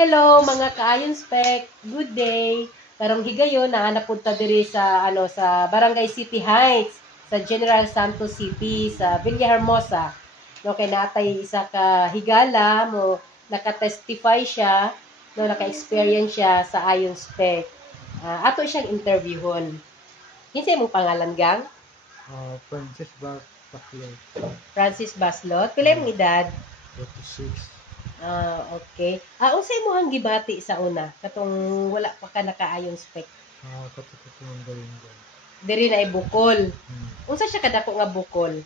Hello mga kaayon spec. Good day. Karong higayon naanap pud ta diri sa sa Barangay City Heights sa General Santos City sa Villahermosa. No kay natay isa ka higala mo naka-testify siya, no naka-experience siya sa ayon spec. Ato siyang interviewon. Kinsa imong pangalan gang? Francis Baclay, Francis Baslot. Pila imong edad? 46. Okay. Unsay imong gibati sa una katong wala pa ka nakaayon spec? Katututo ng galingan. Diri na ibukol. Unsa siya kadako nga bukol?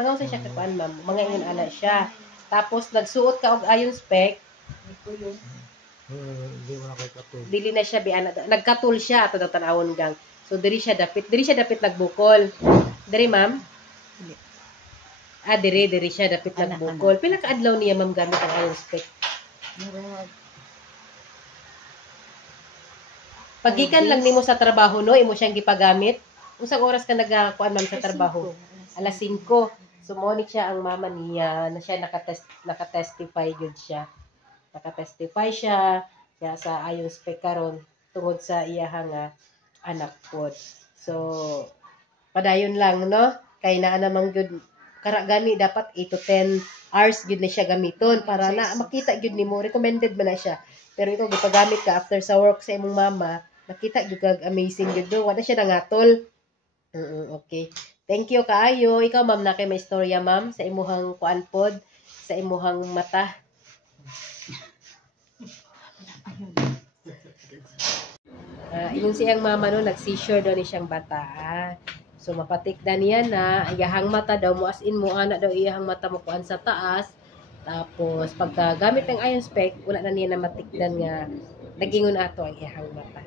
Mga unsa siya kakuan ma'am? Mga ingon ana siya. Tapos nagsuot ka og ayon spec, Hindi mo na kay katul. dili na siya biana nagkatul siya ato daw tan-awon gang. So diri siya dapit nagbukol. Diri ma'am? Diri siya dapit nagbukol. Pila ka adlaw niya ma'am gamit ang ayon spec? Pagikan lang nimo sa trabaho no, imo siyang gipagamit. Unsang oras ka nagakuan ma'am sa trabaho? Alas 5. Sumonit siya ang mama niya na siya nakatestify gud siya. Nakatestify siya sa ayon spec karon tungod sa iyaha nga anak pod. So padayon lang no, kay naa namang gud kara gani dapat 8 to 10 hours gud na siya gamiton para na makita gud nimo, recommended man na siya. Pero ikaw gipagamit ka after sa work sa imong mama, nakita gud kag amazing gud do, wala siya nangatol. Okay. Thank you kaayo. Ikaw ma'am na kay may istorya ma'am sa imuhang kuan pod, sa imuhang mata. Ingon siyang mama no, nag-seizure daw ni siyang bata. So mapatikdan niya na iyahang mata daw mo as in mo ana daw iyahang mata mo kuan sa taas. Tapos pagka gamit ng iron spec, wala na niya na matikdan nga nagingon ato ang iyahang mata.